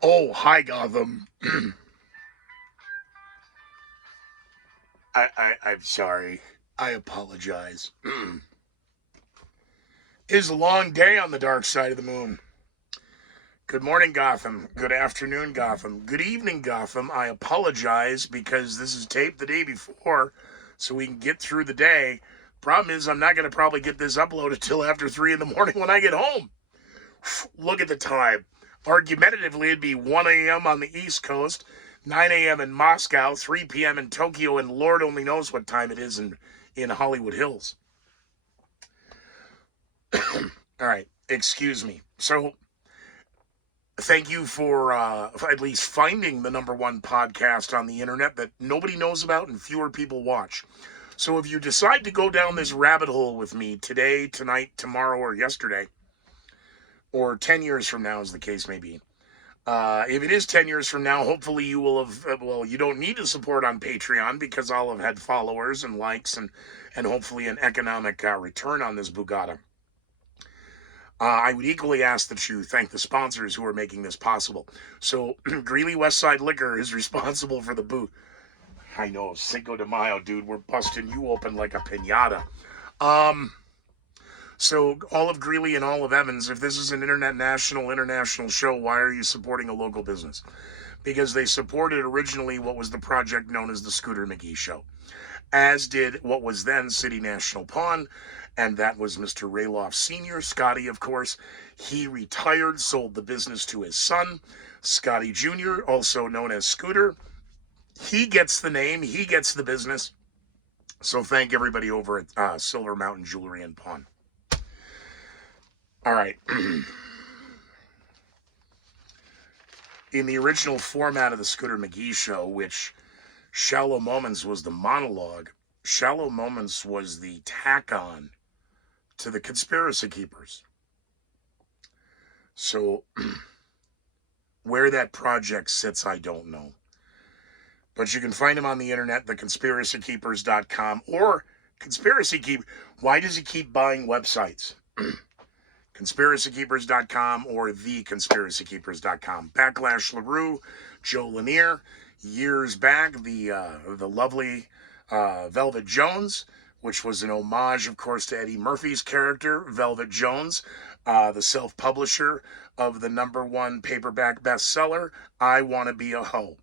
Oh, hi, Gotham. I'm sorry. I apologize. It is a long day on the dark side of the moon. Good morning, Gotham. Good afternoon, Gotham. Good evening, Gotham. I apologize because this is taped the day before so we can get through the day. Problem is, I'm not going to probably get this uploaded till after 3 in the morning when I get home. Look at the time. Argumentatively, it'd be 1 a.m. on the East Coast, 9 a.m. in Moscow, 3 p.m. in Tokyo, and Lord only knows what time it is in Hollywood Hills. All right, excuse me. So, thank you for at least finding the number one podcast on the internet that nobody knows about and fewer people watch. So, if you decide to go down this rabbit hole with me today, tonight, tomorrow, or yesterday, or 10 years from now, as the case may be, if it is 10 years from now, hopefully you will have, well, you don't need to support on Patreon because I'll have had followers and likes and hopefully an economic return on this Bugatti. I would equally ask that you thank the sponsors who are making this possible. So, Greeley Westside Liquor is responsible for the boot. I know, Cinco de Mayo, dude, we're busting you open like a pinata. So, all of Greeley and all of Evans, if this is an international show, why are you supporting a local business? Because they supported originally what was the project known as the Scooter McGee Show, as did what was then City National Pawn, and that was Mr. Rayloff Sr., Scotty, of course. He retired, sold the business to his son, Scotty Jr., also known as Scooter. He gets the name, he gets the business. So thank everybody over at Silver Mountain Jewelry and Pawn. All right. In the original format of the Scooter McGee Show, which Shallow Moments was the monologue, Shallow Moments was the tack on to the Conspiracy Keepers. So, where that project sits, I don't know. But you can find him on the internet, theconspiracykeepers.com, or Conspiracy Keep. Why does he keep buying websites? Conspiracykeepers.com or theconspiracykeepers.com. Backlash LaRue, Joe Lanier, years back, the lovely Velvet Jones, which was an homage, of course, to Eddie Murphy's character, Velvet Jones, the self-publisher of the number one paperback bestseller, I Want to Be a Hoe.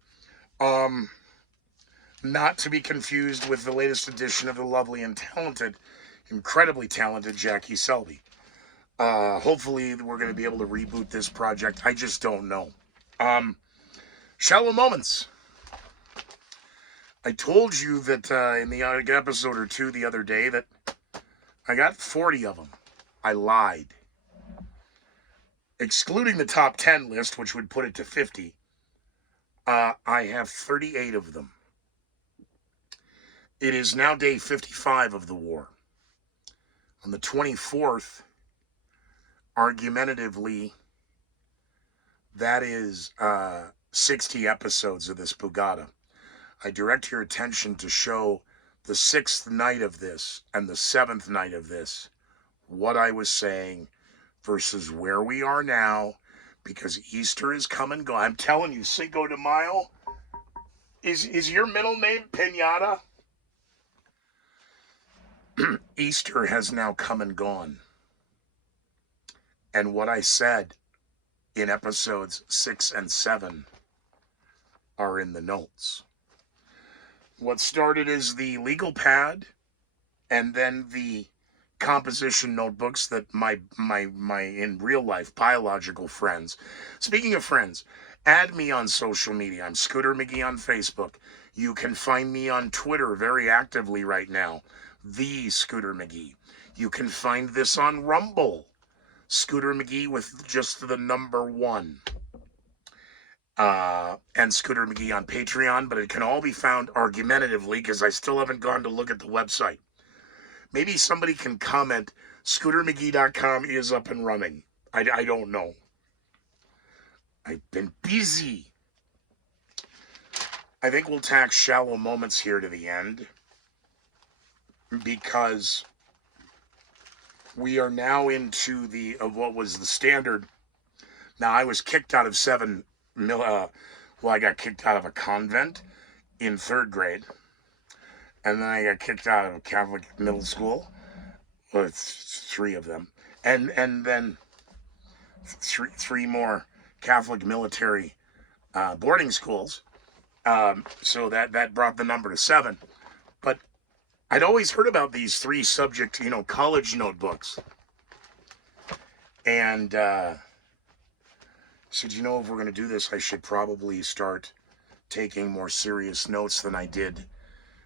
Not to be confused with the latest edition of the lovely and talented, incredibly talented Jackie Selby. Hopefully we're going to be able to reboot this project. I just don't know. Shallow Moments. I told you that in the episode or two the other day that I got 40 of them. I lied. Excluding the top 10 list, which would put it to 50, I have 38 of them. It is now day 55 of the war. On the 24th, argumentatively, that is 60 episodes of this Bugatti. I direct your attention to show the 6th night of this and the 7th night of this, what I was saying versus where we are now, because Easter is come and go. I'm telling you, Cinco de Mayo, is your middle name Pinata? Easter has now come and gone. And what I said in episodes 6 and 7 are in the notes. What started as the legal pad and then the composition notebooks that my in real life biological friends. Speaking of friends, add me on social media. I'm Scooter McGee on Facebook. You can find me on Twitter very actively right now, the Scooter McGee. You can find this on Rumble, Scooter McGee with just the number 1. And Scooter McGee on Patreon, but it can all be found argumentatively because I still haven't gone to look at the website. Maybe somebody can comment, ScooterMcGee.com is up and running. I don't know. I've been busy. I think we'll tack Shallow Moments here to the end because we are now into what was the standard. Now, I was kicked out of 7 I got kicked out of a convent in third grade, and then I got kicked out of a Catholic middle school. Well, it's three of them, and then three more Catholic military boarding schools. So that brought the number to 7. But I'd always heard about these 3 subject, college notebooks. And said, if we're going to do this, I should probably start taking more serious notes than I did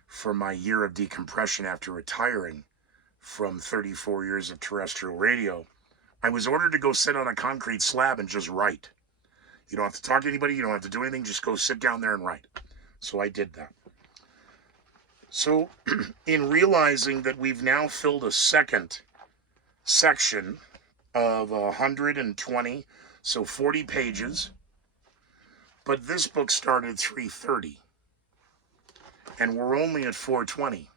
for my year of decompression after retiring from 34 years of terrestrial radio. I was ordered to go sit on a concrete slab and just write. You don't have to talk to anybody. You don't have to do anything. Just go sit down there and write. So I did that. So in realizing that we've now filled a second section of 120, so 40 pages, but this book started at 3:30, and we're only at 4:20.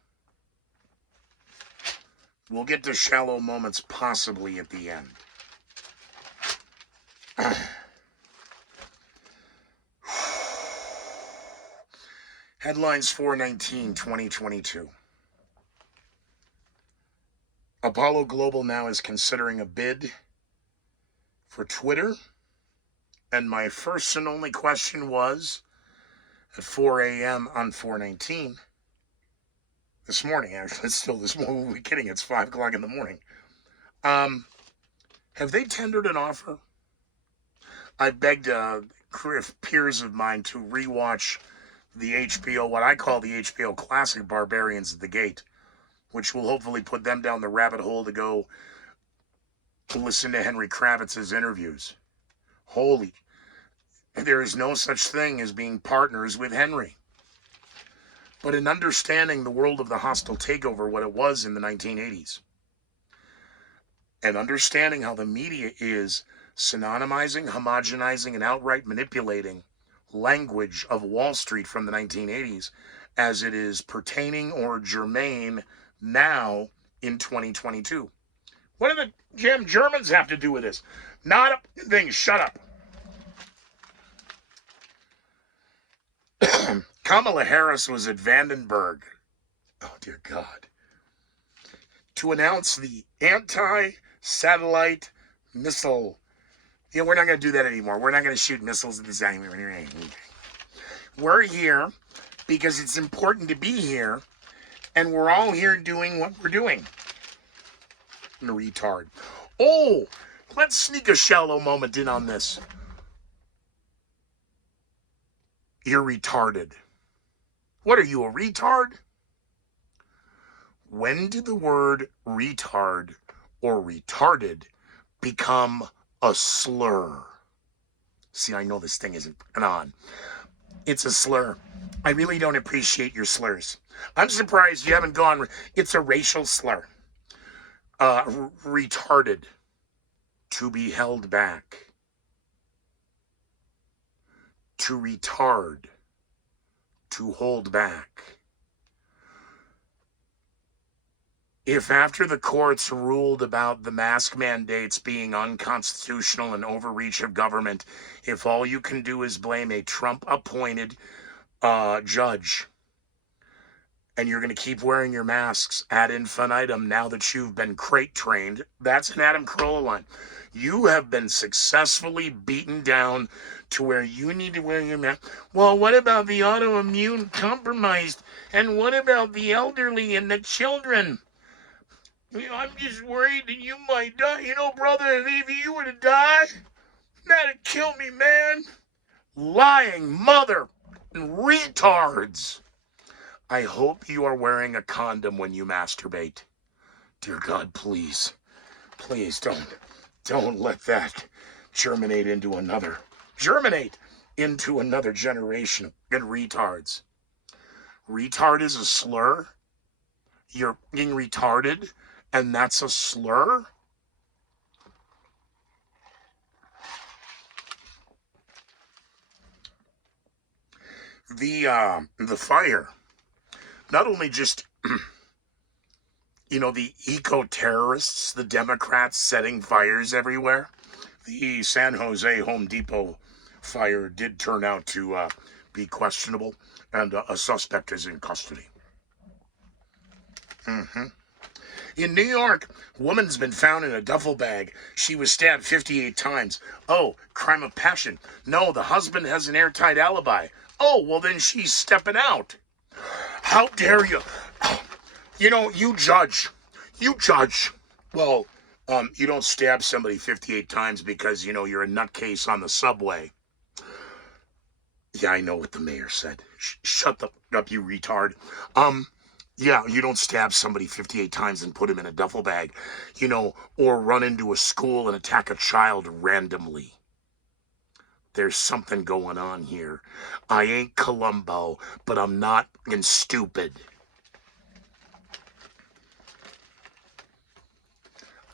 We'll get to shallow moments possibly at the end. Headlines 4/19/2022. Apollo Global now is considering a bid for Twitter. And my first and only question was at 4 a.m. on 4/19. This morning, actually. It's still this morning. We're kidding. It's 5 o'clock in the morning. Have they tendered an offer? I begged peers of mine to rewatch the HBO, what I call the HBO classic Barbarians at the Gate, which will hopefully put them down the rabbit hole to go listen to Henry Kravitz's interviews. Holy, there is no such thing as being partners with Henry. But in understanding the world of the hostile takeover, what it was in the 1980s, and understanding how the media is synonymizing, homogenizing, and outright manipulating language of Wall Street from the 1980s as it is pertaining or germane now in 2022. What do the damn Germans have to do with this? Not a thing. Shut up. Kamala Harris was at Vandenberg, oh dear God, to announce the anti-satellite missile. We're not going to do that anymore. We're not going to shoot missiles at the same. We're here because it's important to be here, and we're all here doing what we're doing. I'm a retard. Oh, let's sneak a shallow moment in on this. You're retarded. What are you, a retard? When did the word retard or retarded become a slur? See, I know this thing isn't on. It's a slur. I really don't appreciate your slurs. I'm surprised you haven't gone. It's a racial slur. Retarded. To be held back. To retard. To hold back. If after the courts ruled about the mask mandates being unconstitutional and overreach of government, if all you can do is blame a Trump-appointed judge, and you're going to keep wearing your masks ad infinitum now that you've been crate trained, that's an Adam Carolla line. You have been successfully beaten down to where you need to wear your mask. Well, what about the autoimmune compromised? And what about the elderly and the children? I'm just worried that you might die. Brother, if you were to die, that'd kill me, man. Lying mother and retards. I hope you are wearing a condom when you masturbate. Dear God, please don't let that germinate into another generation of retards. Retard is a slur. You're being retarded, and that's a slur? The fire, not only just the eco-terrorists, the Democrats setting fires everywhere. The San Jose Home Depot fire did turn out to be questionable, and a suspect is in custody. Hmm. In New York, woman's been found in a duffel bag. She was stabbed 58 times. Oh, crime of passion. No, the husband has an airtight alibi. Oh, well, then she's stepping out. How dare you? You know, you judge. You judge. Well, you don't stab somebody 58 times because, you're a nutcase on the subway. Yeah, I know what the mayor said. Shut the up, you retard. Yeah, you don't stab somebody 58 times and put him in a duffel bag, or run into a school and attack a child randomly. There's something going on here. I ain't Columbo, but I'm not stupid.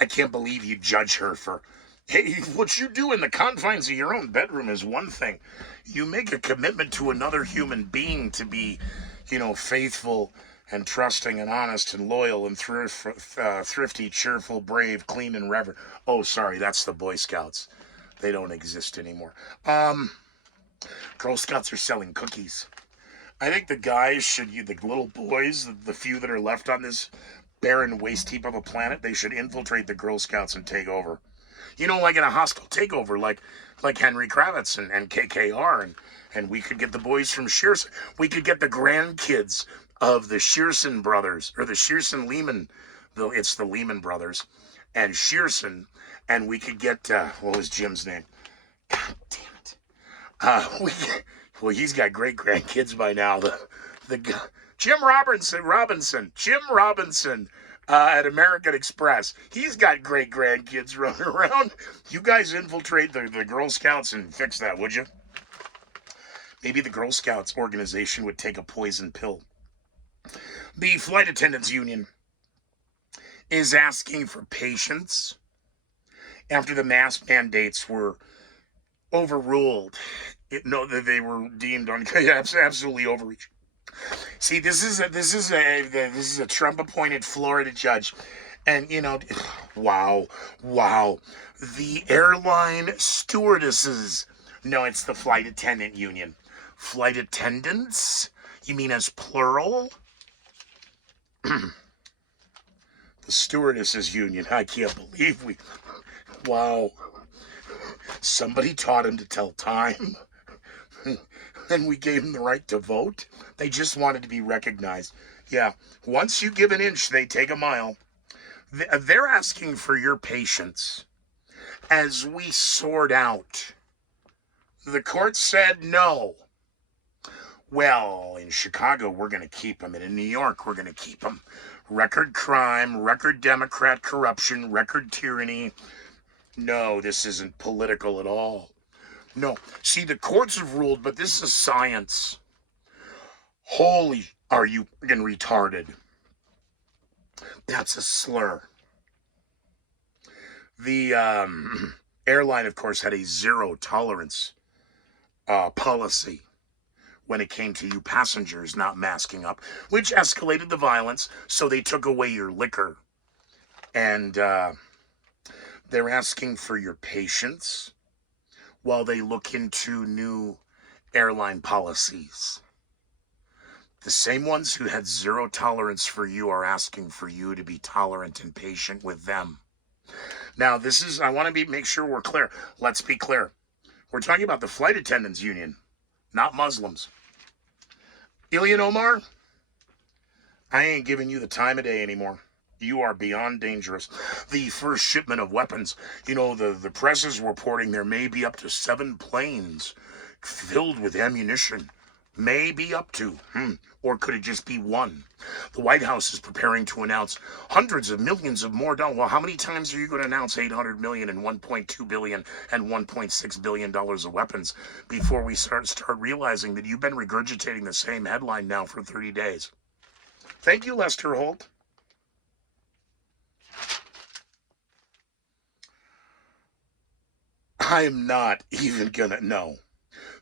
I can't believe you judge her for. Hey, what you do in the confines of your own bedroom is one thing. You make a commitment to another human being to be, faithful and trusting and honest and loyal and thrifty, cheerful, brave, clean, and reverent. Oh, sorry, that's the Boy Scouts. They don't exist anymore. Girl Scouts are selling cookies. I think the guys should, the little boys, the few that are left on this barren waste heap of a planet, they should infiltrate the Girl Scouts and take over. Like in a hostile takeover, like Henry Kravitz and KKR, and we could get the boys from Shearson. We could get the grandkids of the Shearson brothers, or the Shearson Lehman, it's the Lehman brothers, and Shearson, and we could get, what was Jim's name? God damn it. Well, he's got great grandkids by now. The Jim Robinson at American Express. He's got great grandkids running around. You guys infiltrate the Girl Scouts and fix that, would you? Maybe the Girl Scouts organization would take a poison pill. The Flight Attendants Union is asking for patience after the mask mandates were overruled. They were deemed absolutely overreach. See, this is a Trump-appointed Florida judge, and wow. The airline stewardesses. No, it's the flight attendant union. Flight attendants? You mean as plural? The stewardesses union. I can't believe we. Wow. Somebody taught him to tell time. And we gave them the right to vote. They just wanted to be recognized. Yeah, once you give an inch, they take a mile. They're asking for your patience as we sort out. The court said no. Well, in Chicago, we're going to keep them. And in New York, we're going to keep them. Record crime, record Democrat corruption, record tyranny. No, this isn't political at all. No. See, the courts have ruled, but this is science. Holy, are you fucking retarded? That's a slur. The airline, of course, had a zero tolerance policy when it came to you passengers not masking up, which escalated the violence, so they took away your liquor. And they're asking for your patience while they look into new airline policies. The same ones who had zero tolerance for you are asking for you to be tolerant and patient with them. Now, I want to make sure we're clear. Let's be clear. We're talking about the flight attendants union, not Muslims. Ilhan Omar, I ain't giving you the time of day anymore. You are beyond dangerous. The first shipment of weapons, the press is reporting there may be up to 7 planes filled with ammunition. May be up to. Or could it just be one? The White House is preparing to announce hundreds of millions of more dollars. Well, how many times are you going to announce $800 million and $1.2 billion and $1.6 billion of weapons before we start realizing that you've been regurgitating the same headline now for 30 days? Thank you, Lester Holt. I'm not even gonna know.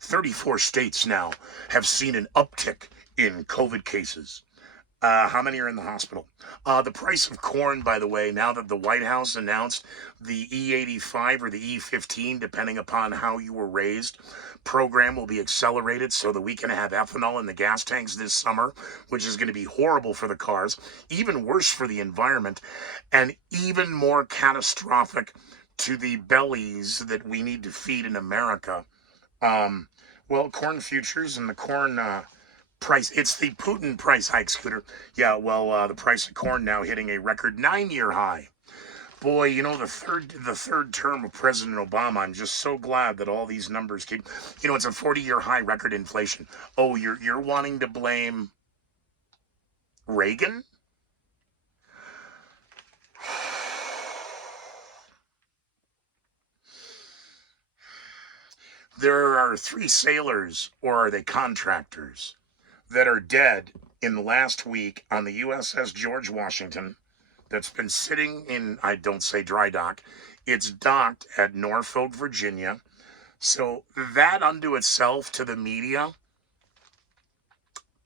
34 states now have seen an uptick in COVID cases. How many are in the hospital? The price of corn, by the way, now that the White House announced the E85 or the E15, depending upon how you were raised, program will be accelerated so that we can have ethanol in the gas tanks this summer, which is going to be horrible for the cars, even worse for the environment, and even more catastrophic to the bellies that we need to feed in America. Um, well, corn futures and the corn price, it's the Putin price hike, Scooter. Yeah, well, the price of corn now hitting a record 9-year high. Boy, you know, the third term of President Obama, I'm just so glad that all these numbers keep, you know, it's a 40-year high record inflation. Oh, you're wanting to blame Reagan? There are 3 sailors, or are they contractors, that are dead in the last week on the USS George Washington that's been sitting in, I don't say dry dock, it's docked at Norfolk, Virginia. So that unto itself to the media,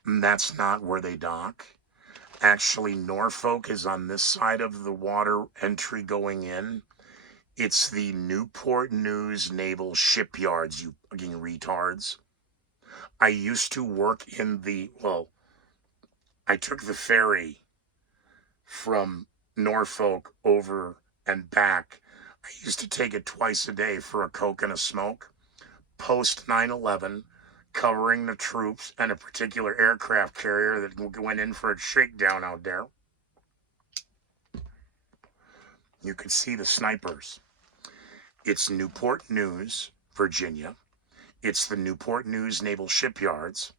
that's not where they dock. Actually, Norfolk is on this side of the water entry going in. It's the Newport News Naval Shipyards, you fucking retards. I used to work well, I took the ferry from Norfolk over and back. I used to take it twice a day for a Coke and a smoke. Post 9/11, covering the troops and a particular aircraft carrier that went in for a shakedown out there. You could see the snipers. It's Newport News, Virginia. It's the Newport News Naval Shipyards.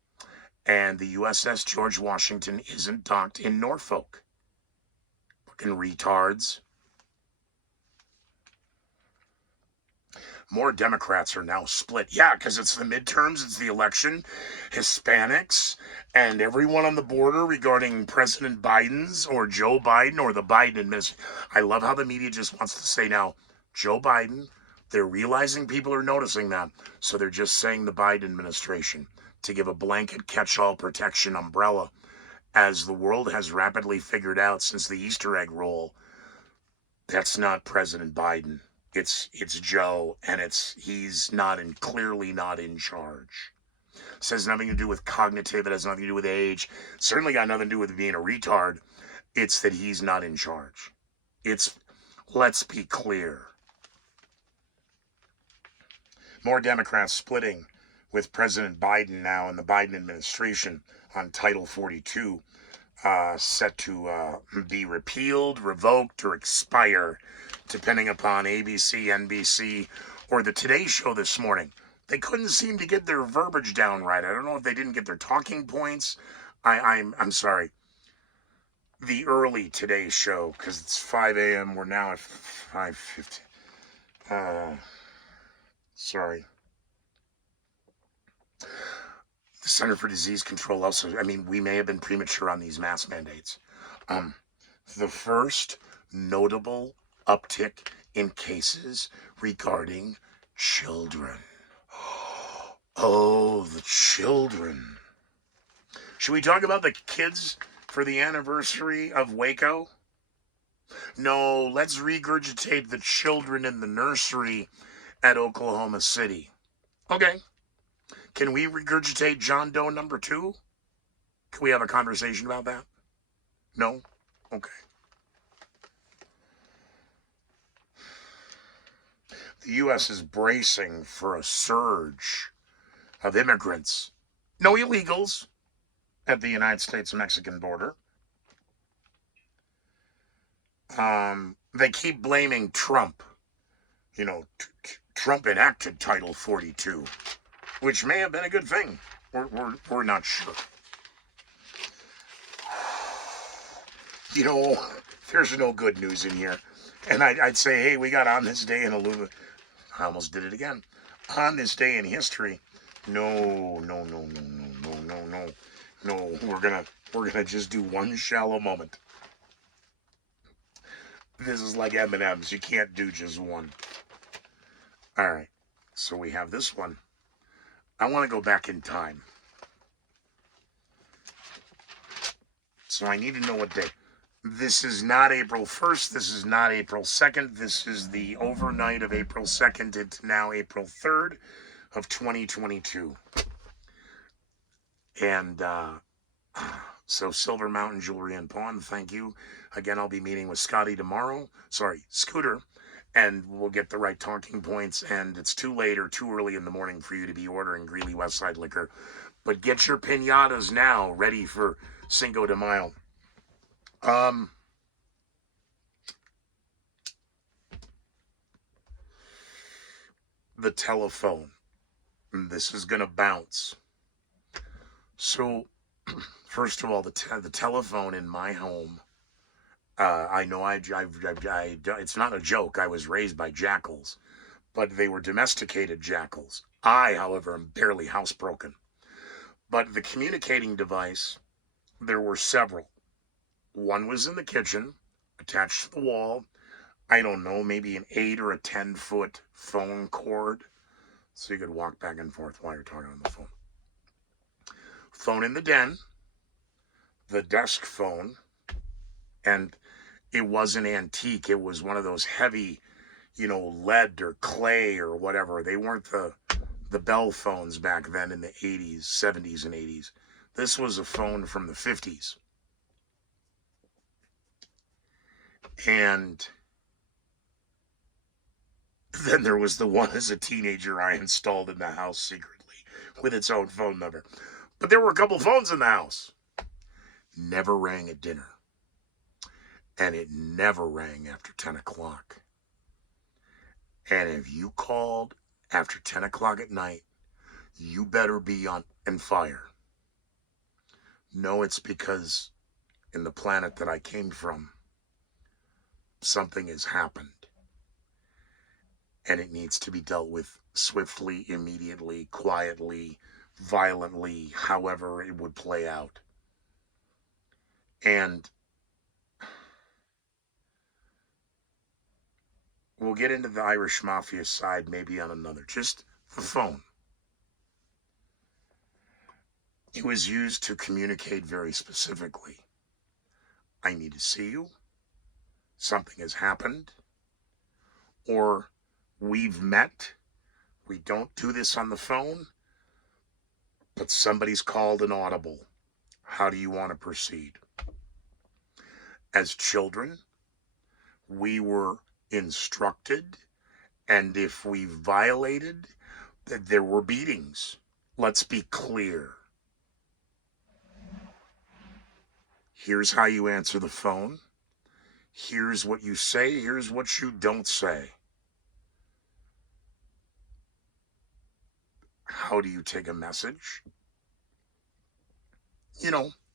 And the USS George Washington isn't docked in Norfolk. Fucking retards. More Democrats are now split. Yeah, because it's the midterms, it's the election. Hispanics and everyone on the border regarding President Biden's or Joe Biden or the Biden administration. I love how the media just wants to say now, Joe Biden. They're realizing people are noticing that. So they're just saying the Biden administration to give a blanket catch-all protection umbrella, as the world has rapidly figured out since the Easter egg roll. That's not President Biden. It's Joe, and he's clearly not in charge. This has nothing to do with cognitive. It has nothing to do with age. Certainly got nothing to do with being a retard. It's that he's not in charge. Let's be clear. More Democrats splitting with President Biden now and the Biden administration on Title 42, set to be repealed, revoked, or expire, depending upon ABC, NBC, or the Today Show this morning. They couldn't seem to get their verbiage down right. I don't know if they didn't get their talking points. I'm sorry. The early Today Show, because it's 5 a.m. We're now at 5:50. Sorry. The Center for Disease Control also, we may have been premature on these mask mandates. The first notable uptick in cases regarding children. Oh, the children. Should we talk about the kids for the anniversary of Waco? No, let's regurgitate the children in the nursery at Oklahoma City. Okay. Can we regurgitate John Doe number 2? Can we have a conversation about that? No? Okay. The U.S. is bracing for a surge of immigrants, no illegals, at the United States-Mexican border. They keep blaming Trump. You know, Trump enacted Title 42, which may have been a good thing. We're not sure. You know, there's no good news in here. And I'd say, hey, we got on this day in I almost did it again. On this day in history. No. We're gonna just do one shallow moment. This is like M&M's. You can't do just one. All right. So we have this one. I want to go back in time. So I need to know what day. This is not April 1st. This is not April 2nd. This is the overnight of April 2nd into now April 3rd of 2022. And so Silver Mountain Jewelry and Pawn, thank you. Again, I'll be meeting with Scotty tomorrow. Sorry, Scooter. And we'll get the right talking points. And it's too late or too early in the morning for you to be ordering Greeley Westside Liquor. But get your pinatas now ready for Cinco de Mayo. The telephone. This is going to bounce. So, first of all, the telephone in my home, I know it's not a joke. I was raised by jackals, but they were domesticated jackals. I, however, am barely housebroken. But the communicating device, there were several. One was in the kitchen, attached to the wall. I don't know, maybe an 8 or a 10-foot phone cord, so you could walk back and forth while you're talking on the phone. Phone in the den, the desk phone, and it wasn't antique. It was one of those heavy, lead or clay or whatever. They weren't the Bell phones back then in the 80s, 70s, and 80s. This was a phone from the 50s. And then there was the one as a teenager I installed in the house secretly with its own phone number. But there were a couple phones in the house. Never rang at dinner. And it never rang after 10 o'clock. And if you called after 10 o'clock at night, you better be on fire. No, it's because in the planet that I came from, something has happened. And it needs to be dealt with swiftly, immediately, quietly, violently, however it would play out. And we'll get into the Irish Mafia side maybe on another. Just the phone. It was used to communicate very specifically. I need to see you. Something has happened. Or we've met. We don't do this on the phone. But somebody's called an audible. How do you want to proceed? As children, we were instructed, and if we violated, that there were beatings. Let's be clear. Here's how you answer the phone. Here's what you say. Here's what you don't say. How do you take a message?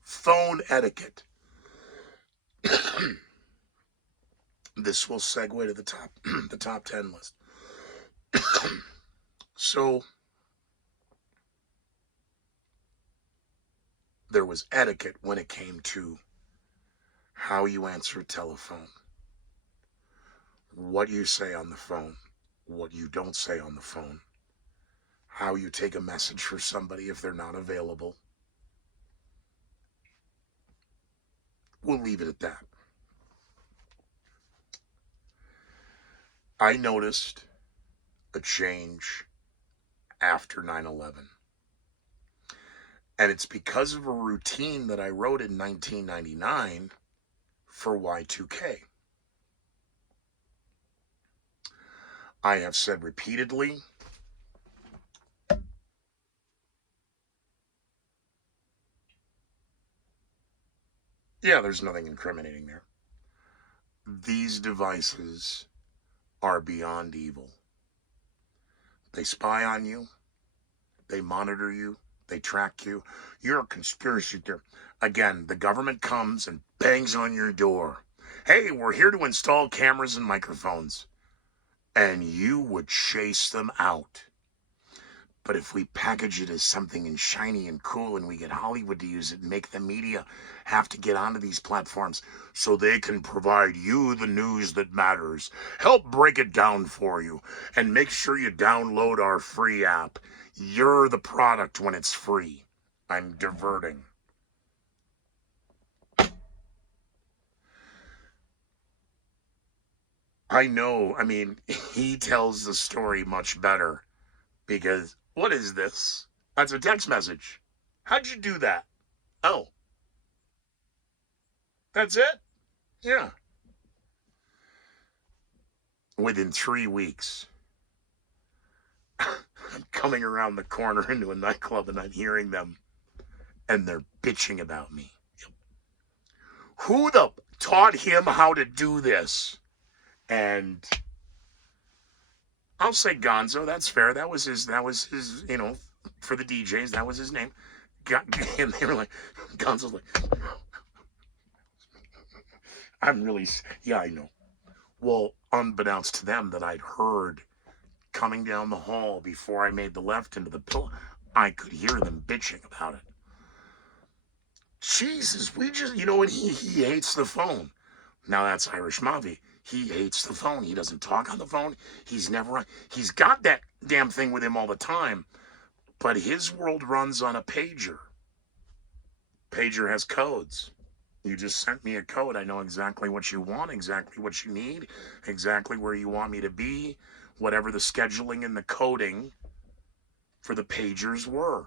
Phone etiquette. This will segue to the top 10 list. So there was etiquette when it came to how you answer a telephone, what you say on the phone, what you don't say on the phone, how you take a message for somebody if they're not available. We'll leave it at that. I noticed a change after 9/11. And it's because of a routine that I wrote in 1999 for Y2K. I have said repeatedly, yeah, there's nothing incriminating there. These devices are beyond evil. They spy on you. They monitor you. They track you. You're a conspiracy theorist. Again, the government comes and bangs on your door. Hey, we're here to install cameras and microphones. And you would chase them out. But if we package it as something shiny and cool and we get Hollywood to use it and make the media have to get onto these platforms so they can provide you the news that matters, help break it down for you, and make sure you download our free app. You're the product when it's free. I'm diverting. I know, he tells the story much better because What is this? That's a text message. How'd you do that? Oh, that's it? Yeah. Within 3 weeks, I'm coming around the corner into a nightclub and I'm hearing them and they're bitching about me. Who the taught him how to do this? And I'll say Gonzo. That's fair. That was his. For the DJs, that was his name. And they were like, Gonzo's like, I'm really, yeah, I know. Well, unbeknownst to them, that I'd heard coming down the hall before I made the left into the pillow, I could hear them bitching about it. Jesus, we just, and he hates the phone. Now that's Irish Mavi. He hates the phone. He doesn't talk on the phone. He's got that damn thing with him all the time, but his world runs on a pager. Pager has codes. You just sent me a code. I know exactly what you want, exactly what you need, exactly where you want me to be, whatever the scheduling and the coding for the pagers were.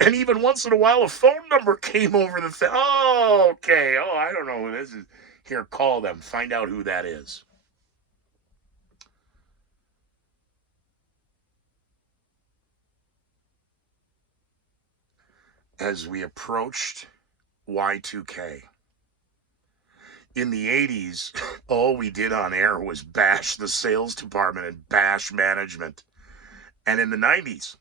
And even once in a while, a phone number came over the thing. Oh, okay. Oh, I don't know who this is. Here, call them. Find out who that is. As we approached Y2K, in the 80s, all we did on air was bash the sales department and bash management. And in the 90s,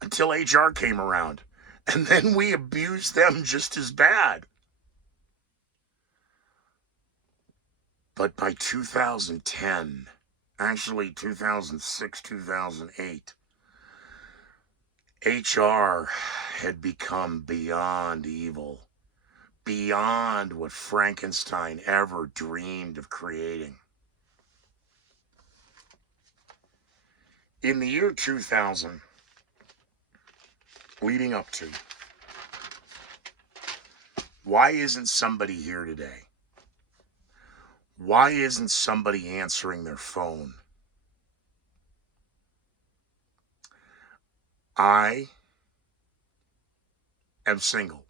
until HR came around, and then we abused them just as bad. But by 2010, actually 2006, 2008, HR had become beyond evil, beyond what Frankenstein ever dreamed of creating. In the year 2000, leading up to, why isn't somebody here today? Why isn't somebody answering their phone? I am single.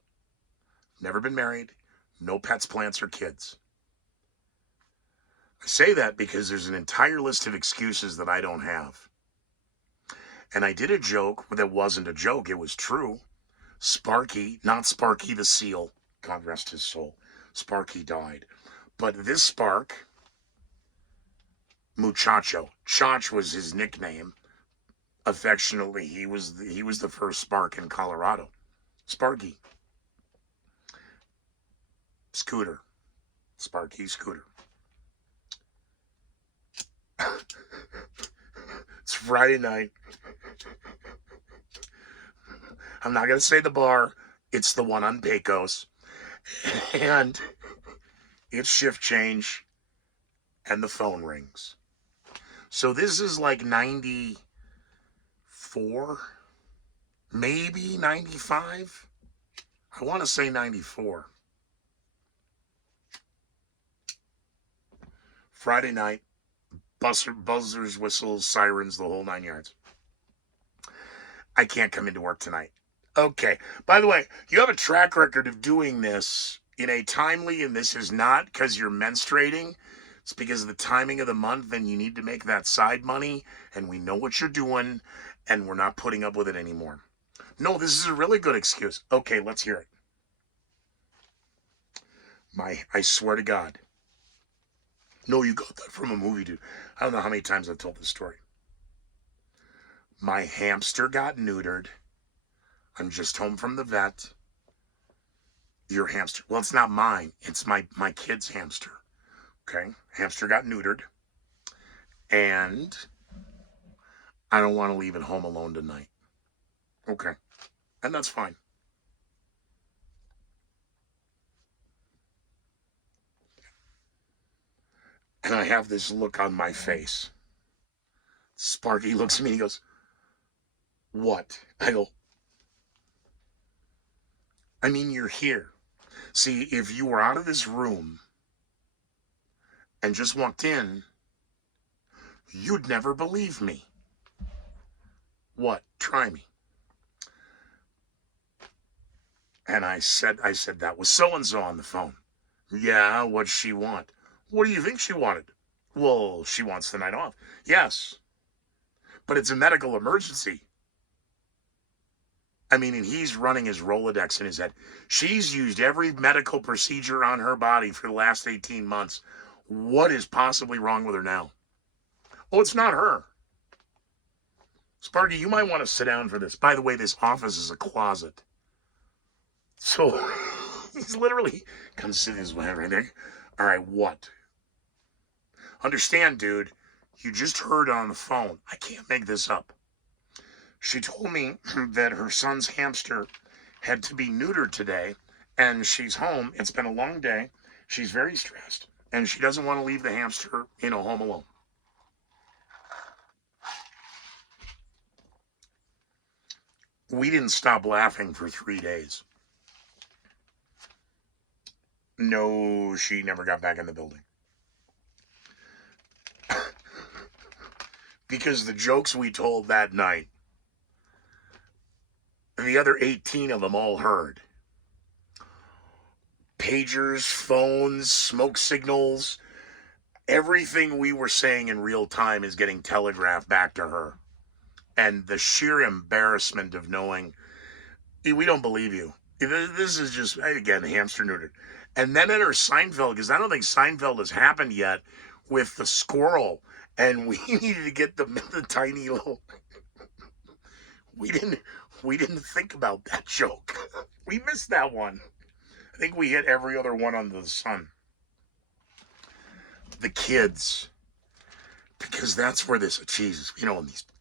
Never been married. No pets, plants, or kids. I say that because there's an entire list of excuses that I don't have. And I did a joke that wasn't a joke. It was true. Sparky, not Sparky the Seal, God rest his soul. Sparky died. But this Spark, Muchacho, Chach was his nickname. Affectionately, he was the first Spark in Colorado. Sparky. Scooter. Sparky Scooter. It's Friday night. I'm not going to say the bar. It's the one on Pecos. And it's shift change. And the phone rings. So this is like 94, maybe 95. I want to say 94. Friday night, buzzers, whistles, sirens, the whole 9 yards. I can't come into work tonight. Okay. By the way, you have a track record of doing this in a timely, and this is not because you're menstruating. It's because of the timing of the month, and you need to make that side money, and we know what you're doing, and we're not putting up with it anymore. No, this is a really good excuse. Okay, let's hear it. I swear to God. No, you got that from a movie, dude. I don't know how many times I've told this story. My hamster got neutered. I'm just home from the vet. Your hamster. Well, it's not mine. It's my kid's hamster. Okay? Hamster got neutered. And I don't want to leave it home alone tonight. Okay. And that's fine. And I have this look on my face. Sparky looks at me and he goes, "What?" I go, "I mean, you're here. See, if you were out of this room and just walked in, you'd never believe me." What? Try me. And I said, that was so-and-so on the phone. Yeah, what'd she want? What do you think she wanted? Well, she wants the night off. Yes, but it's a medical emergency. I mean, and he's running his Rolodex in his head. She's used every medical procedure on her body for the last 18 months. What is possibly wrong with her now? Oh, it's not her. Sparky, you might want to sit down for this. By the way, this office is a closet. So he's literally, come sit in his way right there. All right, what? Understand, dude, you just heard on the phone. I can't make this up. She told me that her son's hamster had to be neutered today, and she's home. It's been a long day. She's very stressed, and she doesn't want to leave the hamster, home alone. We didn't stop laughing for 3 days. No, she never got back in the building. Because the jokes we told that night, the other 18 of them all heard. Pagers, phones, smoke signals, everything we were saying in real time is getting telegraphed back to her. And the sheer embarrassment of knowing, we don't believe you. This is just, again, hamster neutered. And then at her Seinfeld, because I don't think Seinfeld has happened yet, with the squirrel. And we needed to get the tiny little... We didn't think about that joke. We missed that one. I think we hit every other one under the sun. The kids. Because that's where this, Jesus,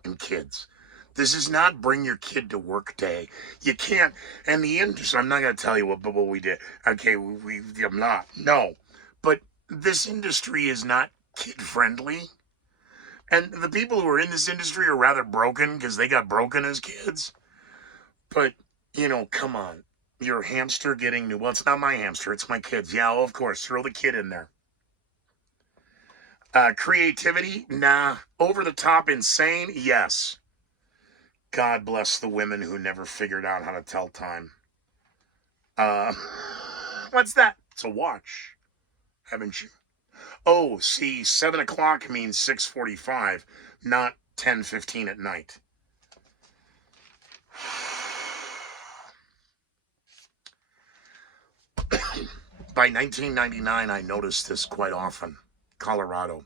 in kids. This is not bring your kid to work day. You can't, and the industry, I'm not going to tell you what we did. Okay, I'm not. No. But this industry is not kid-friendly. And the people who are in this industry are rather broken because they got broken as kids. But, come on. Your hamster getting new. Well, it's not my hamster. It's my kid's. Yeah, well, of course. Throw the kid in there. Creativity? Nah. Over the top insane? Yes. God bless the women who never figured out how to tell time. What's that? It's a watch. Haven't you? Oh, see, 7 o'clock means 6:45, not 10:15 at night. By 1999, I noticed this quite often. Colorado.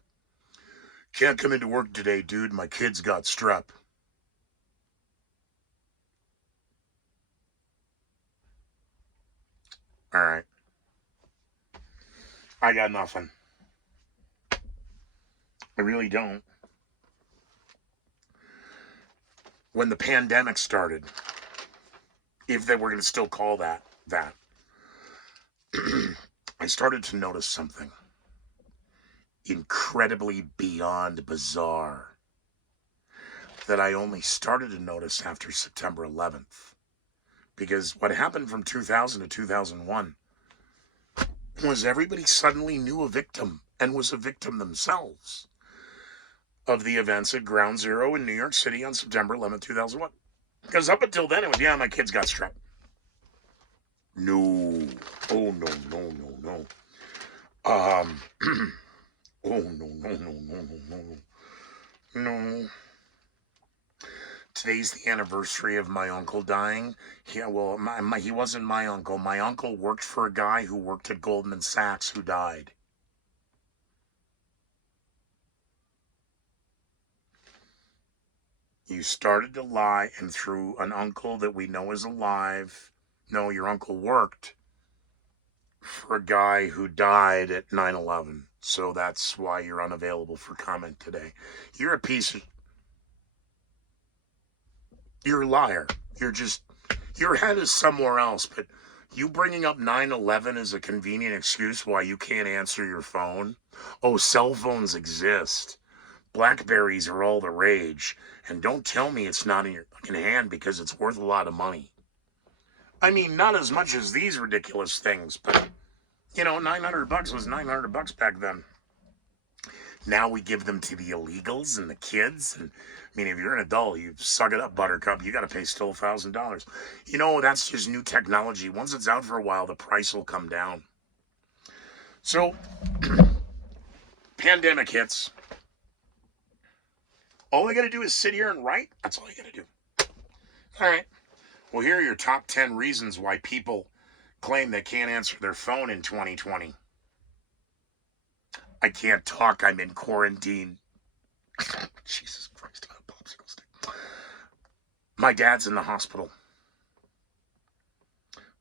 Can't come into work today, dude. My kid's got strep. All right. I got nothing. I really don't. When the pandemic started, if they were going to still call that, I started to notice something incredibly beyond bizarre that I only started to notice after September 11th. Because what happened from 2000 to 2001 was everybody suddenly knew a victim and was a victim themselves of the events at Ground Zero in New York City on September 11th, 2001. Because up until then, it was, my kid's got strep. No. Oh, no. Oh, no. Today's the anniversary of my uncle dying. Yeah, well, he wasn't my uncle. My uncle worked for a guy who worked at Goldman Sachs who died. You started to lie, and through an uncle that we know is alive. No, your uncle worked for a guy who died at 9/11. So that's why you're unavailable for comment today. You're a piece of... You're a liar. Your head is somewhere else, but you bringing up 9/11 as a convenient excuse why you can't answer your phone? Oh, cell phones exist. Blackberries are all the rage. And don't tell me it's not in your fucking hand because it's worth a lot of money. I mean, not as much as these ridiculous things, but, $900 was $900 back then. Now we give them to the illegals and the kids. And I mean, if you're an adult, you suck it up, Buttercup. You got to pay still $1,000. You know, that's just new technology. Once it's out for a while, the price will come down. So, pandemic hits. All I got to do is sit here and write. That's all I got to do. All right. Well, here are your top 10 reasons why people claim they can't answer their phone in 2020. I can't talk. I'm in quarantine. Jesus Christ, I have a popsicle stick. My dad's in the hospital.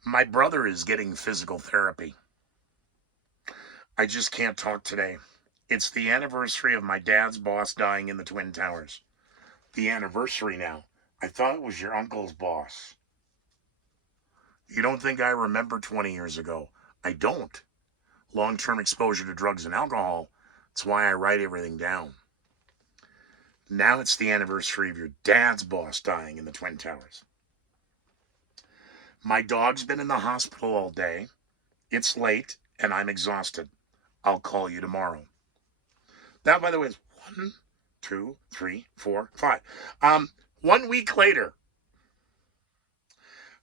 My brother is getting physical therapy. I just can't talk today. It's the anniversary of my dad's boss dying in the Twin Towers. The anniversary now. I thought it was your uncle's boss. You don't think I remember 20 years ago? I don't. Long-term exposure to drugs and alcohol. That's why I write everything down. Now it's the anniversary of your dad's boss dying in the Twin Towers. My dog's been in the hospital all day. It's late, and I'm exhausted. I'll call you tomorrow. That, by the way, is 1, 2, 3, 4, 5. 1 week later,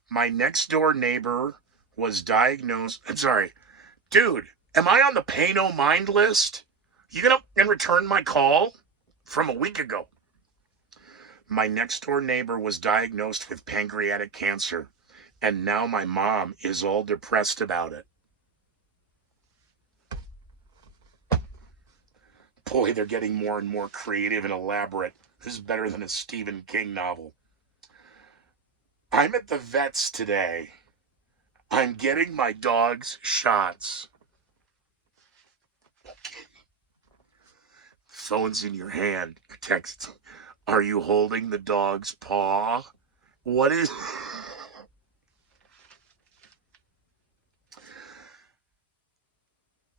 my next door neighbor was diagnosed. I'm sorry, dude. Am I on the pay no mind list? You gonna return my call from a week ago? My next door neighbor was diagnosed with pancreatic cancer, and now my mom is all depressed about it. Boy, they're getting more and more creative and elaborate. This is better than a Stephen King novel. I'm at the vet's today. I'm getting my dog's shots. Phone's in your hand. Text. Are you holding the dog's paw? What is...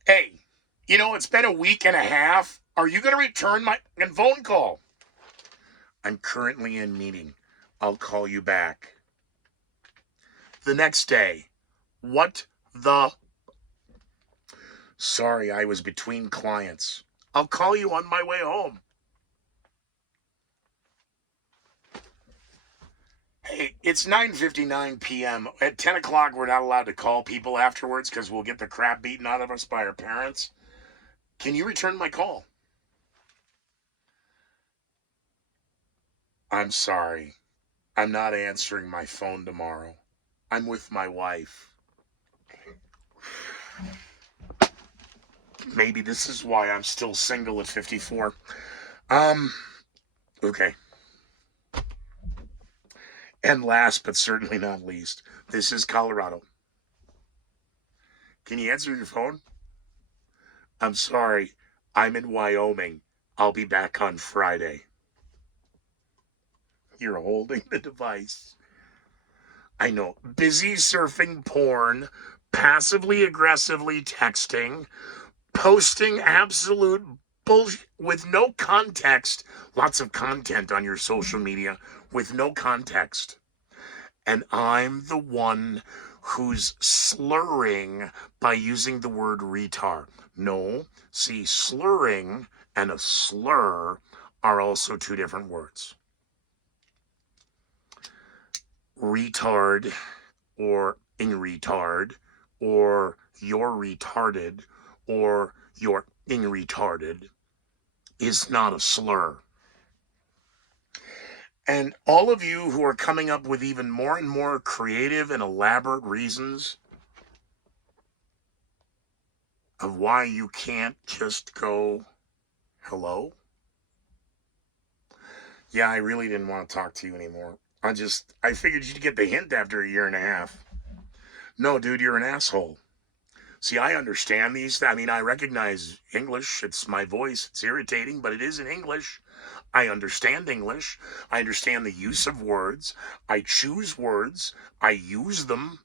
Hey, you know, it's been a week and a half. Are you going to return my phone call? I'm currently in meeting. I'll call you back. The next day. What the... Sorry, I was between clients. I'll call you on my way home. Hey, it's 9:59 p.m. At 10 o'clock, we're not allowed to call people afterwards because we'll get the crap beaten out of us by our parents. Can you return my call? I'm sorry. I'm not answering my phone tomorrow. I'm with my wife. Maybe this is why I'm still single at 54. Okay. And last but certainly not least, this is Colorado. Can you answer your phone? I'm sorry. I'm in Wyoming. I'll be back on Friday. You're holding the device. I know. Busy surfing porn, passively aggressively texting, posting absolute bullshit with no context. Lots of content on your social media with no context. And I'm the one who's slurring by using the word retard. No, see, slurring and a slur are also two different words. Retard or in retard or you're retarded or you're in retarded is not a slur. And all of you who are coming up with even more and more creative and elaborate reasons of why you can't just go, hello? Yeah, I really didn't want to talk to you anymore. I figured you'd get the hint after a year and a half. No, dude, you're an asshole. See, I understand these. I mean, I recognize English. It's my voice. It's irritating, but it is in English. I understand English. I understand the use of words. I choose words. I use them.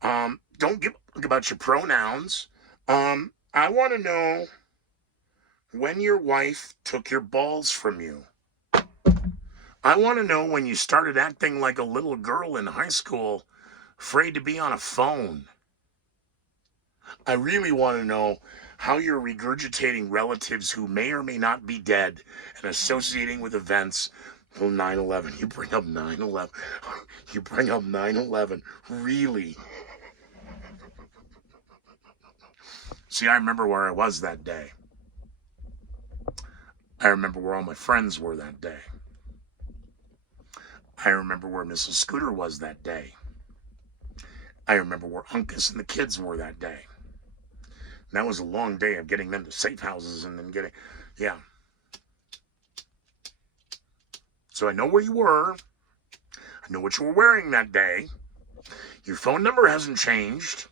Don't give a fuck about your pronouns. I want to know when your wife took your balls from you. I want to know when you started acting like a little girl in high school, afraid to be on a phone. I really want to know how you're regurgitating relatives who may or may not be dead and associating with events. Oh, 9/11. You bring up 9/11. You bring up 9/11. Really? See, I remember where I was that day. I remember where all my friends were that day. I remember where Mrs. Scooter was that day. I remember where Uncas and the kids were that day. And that was a long day of getting them to safe houses and then getting, yeah. So I know where you were. I know what you were wearing that day. Your phone number hasn't changed.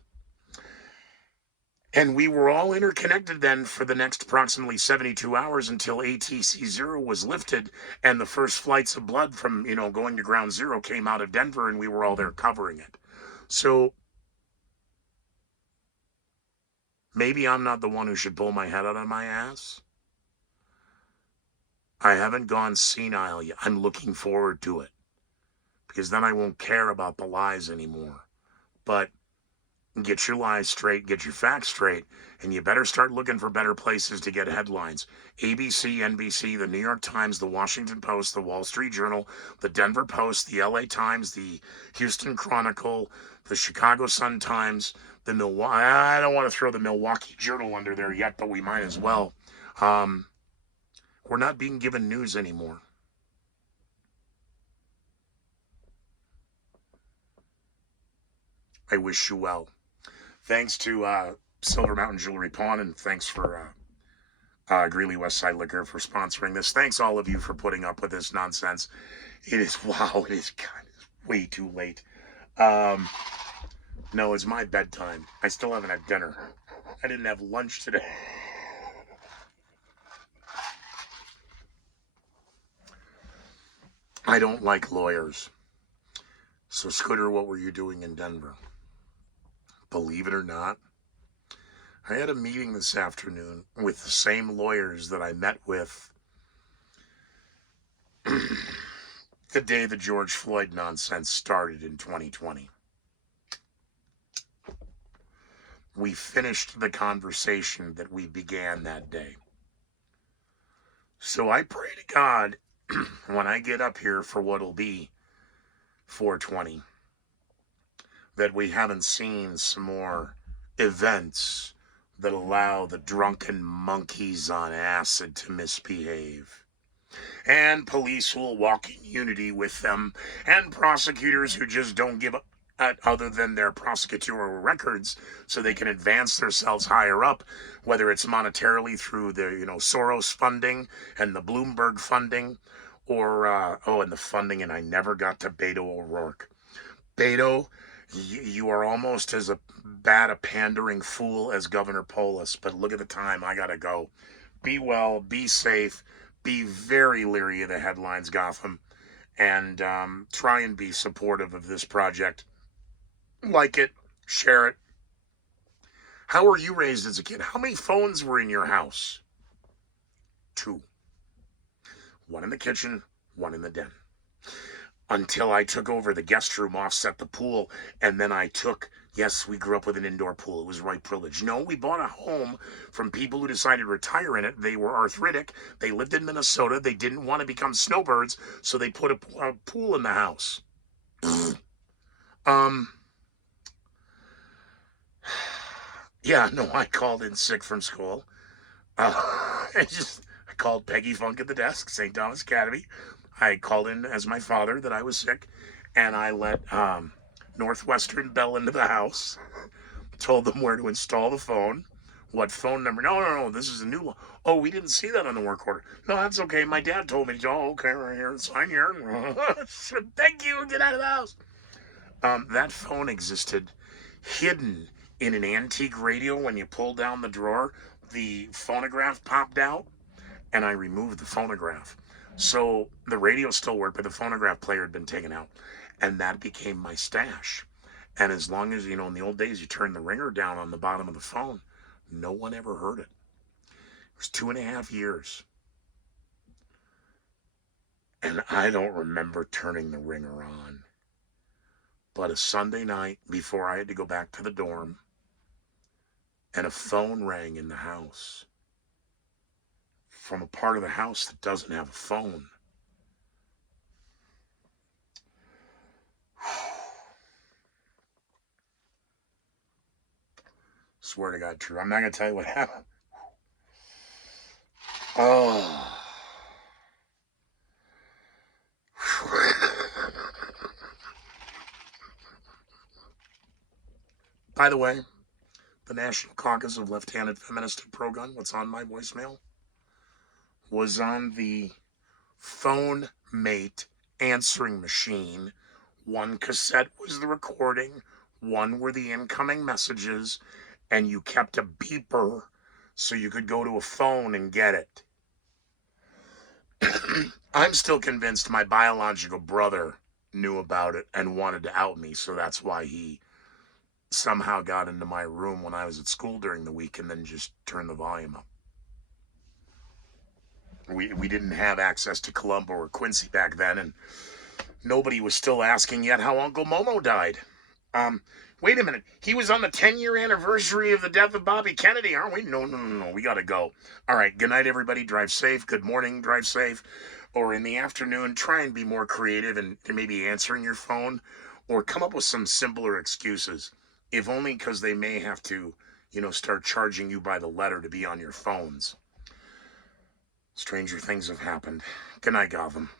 And we were all interconnected then for the next approximately 72 hours until ATC 0 was lifted and the first flights of blood from, going to ground zero came out of Denver and we were all there covering it. So maybe I'm not the one who should pull my head out of my ass. I haven't gone senile yet. I'm looking forward to it because then I won't care about the lies anymore. But get your lies straight, get your facts straight, and you better start looking for better places to get headlines. ABC, NBC, the New York Times, the Washington Post, the Wall Street Journal, the Denver Post, the LA Times, the Houston Chronicle, the Chicago Sun-Times, the Milwaukee. I don't want to throw the Milwaukee Journal under there yet, but we might as well. We're not being given news anymore. I wish you well. Thanks to Silver Mountain Jewelry Pawn, and thanks for Greeley Westside Liquor for sponsoring this. Thanks all of you for putting up with this nonsense. It is, wow, it is kind of way too late. No, it's my bedtime. I still haven't had dinner. I didn't have lunch today. I don't like lawyers. So, Scooter, what were you doing in Denver? Believe it or not, I had a meeting this afternoon with the same lawyers that I met with the day the George Floyd nonsense started in 2020. We finished the conversation that we began that day. So I pray to God when I get up here for what'll be 420 that we haven't seen some more events that allow the drunken monkeys on acid to misbehave. And police will walk in unity with them, and prosecutors who just don't give up other than their prosecutorial records so they can advance themselves higher up, whether it's monetarily through the Soros funding and the Bloomberg funding, or and the funding, and I never got to Beto O'Rourke. Beto, you are almost as bad a pandering fool as Governor Polis, but look at the time. I gotta go. Be well, be safe, be very leery of the headlines, Gotham, and try and be supportive of this project. Like it, share it. How were you raised as a kid? How many phones were in your house? 2. One in the kitchen, one in the den. Until I took over the guest room, offset the pool, and then I took, yes, we grew up with an indoor pool. It was white privilege. No, we bought a home from people who decided to retire in it. They were arthritic. They lived in Minnesota. They didn't want to become snowbirds, so they put a pool in the house. Yeah, no, I called in sick from school. I called Peggy Funk at the desk, St. Thomas Academy. I called in as my father that I was sick, and I let Northwestern Bell into the house, told them where to install the phone, what phone number. No, this is a new one. Oh, we didn't see that on the work order. No, that's okay. My dad told me to. Oh, okay, right here, sign here. Thank you, get out of the house. That phone existed hidden in an antique radio. When you pulled down the drawer, the phonograph popped out, and I removed the phonograph. So the radio still worked, but the phonograph player had been taken out, and that became my stash. And as long as, in the old days, you turned the ringer down on the bottom of the phone, no one ever heard it. It was 2.5 years. And I don't remember turning the ringer on. But a Sunday night before I had to go back to the dorm, and a phone rang in the house from a part of the house that doesn't have a phone. Swear to God, true. I'm not going to tell you what happened. Oh. By the way, the National Caucus of Left-Handed Feminists and Pro-Gun, what's on my voicemail, was on the phone mate answering machine. One cassette was the recording, one were the incoming messages, and you kept a beeper so you could go to a phone and get it. I'm still convinced my biological brother knew about it and wanted to out me, so that's why he somehow got into my room when I was at school during the week and then just turned the volume up. We didn't have access to Columbo or Quincy back then, and nobody was still asking yet how Uncle Momo died. Wait a minute. He was on the 10-year anniversary of the death of Bobby Kennedy, aren't we? No. We got to go. All right. Good night, everybody. Drive safe. Good morning. Drive safe. Or in the afternoon, try and be more creative and maybe answering your phone or come up with some simpler excuses, if only because they may have to, start charging you by the letter to be on your phones. Stranger things have happened. Good night, Gotham.